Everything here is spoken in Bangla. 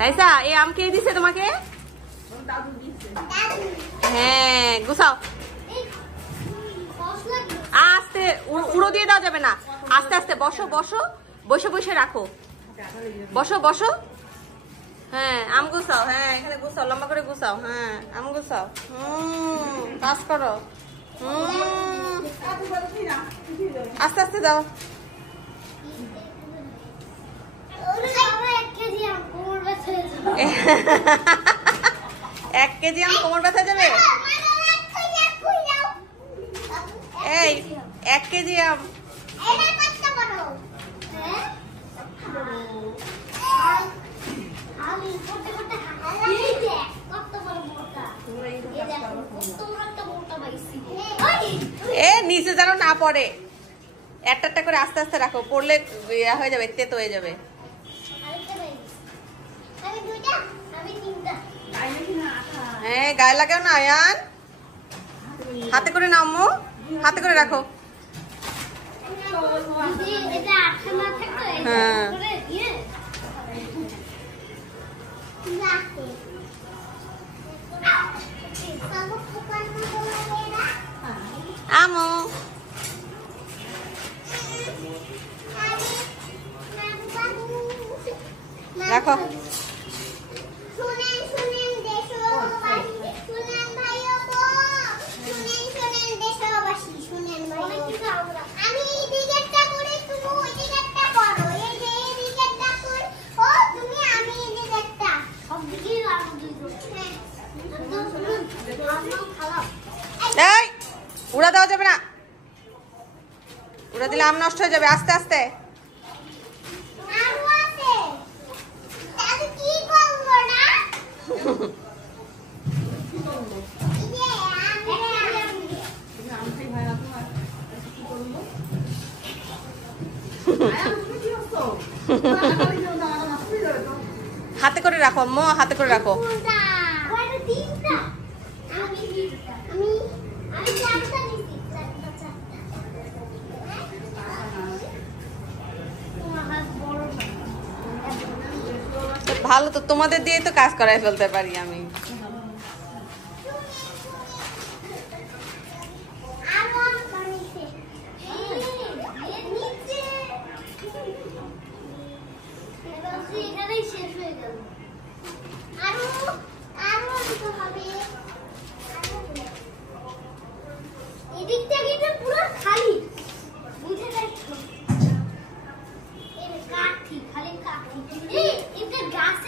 রাইসা এই আম কে দিছে তোমাকে? হ্যাঁ গুছাও আস্তে, উড়ো দিয়ে দেওয়া যাবে না, আস্তে আস্তে বসো বসো, বসে বসে রাখো, বসো বসো। হ্যাঁ আম গুছাও, হ্যাঁ এখানে গুছাও, লম্বা করে গুছাও, হ্যাঁ আম গুছাও, পাস করো, আস্তে আস্তে দাও। 1 কেজি আম কোমর ব্যথা যাবে? এই 1 কেজি আম নিচে যেন না পড়ে, একটা একটা করে আস্তে আস্তে রাখো, পড়লে হয়ে যাবে, তেতো হয়ে যাবে। হ্যাঁ গায়ে লাগাও না আয়ান, হাতে করে নাও আম্মু, হাতে করে রাখো। হ্যাঁ আমু রাখো। উড়া দেওয়া যাবে না, উড়া দিলে আম নষ্ট হয়ে যাবে, আস্তে আস্তে। হাতে করে রাখো আম্মু, হাতে করে রাখো। ভালো তো, তোমাদের দিয়ে তো কাজ করাই ফেলতে পারি আমি। গাছে